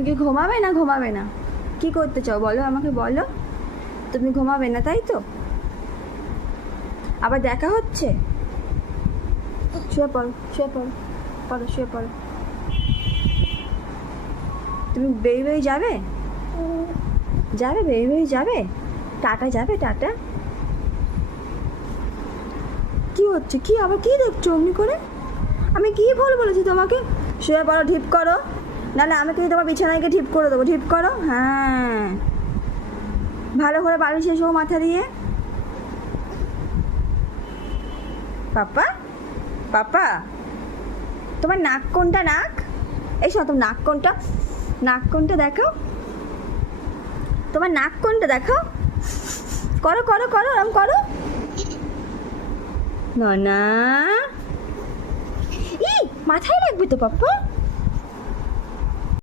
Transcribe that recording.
তুমি কি ঘুমাবে না ঘুমাবে না? কি করতে চাও বলো, আমাকে বলো। তুমি ঘুমাবে না তাই তো? আবার দেখা হচ্ছে? শুয়ে পড়ো, শুয়ে পড়ো, পড়ো, শুয়ে পড়ো। তুমি বেরিয়ে যাবে? যাবে বেরিয়ে যাবে? টাটা যাবে, টাটা? কি হচ্ছে? কি আবার কি দেখছো অমনি করে? আমি কি ভুল বলেছি তোমাকে? শুয়ে পড়ো, ঢিপ করো, নাহলে আমি কিন্তু তোমার বিছানায় গিয়ে ঢিপ করে দেবো। ঢিপ করো, হ্যাঁ, ভালো করে বাড়ি শেষ হো মাথা দিয়ে। পাপা, পাপা, তোমার নাক কোনটা? নাক এই শোনো, তোমার নাক কোনটা? নাক কোনটা দেখাও, তোমার নাক কোনটা দেখাও। করো করো করো, এরম করো। না না, ই মাথায় লাগবে তো পাপ্পা।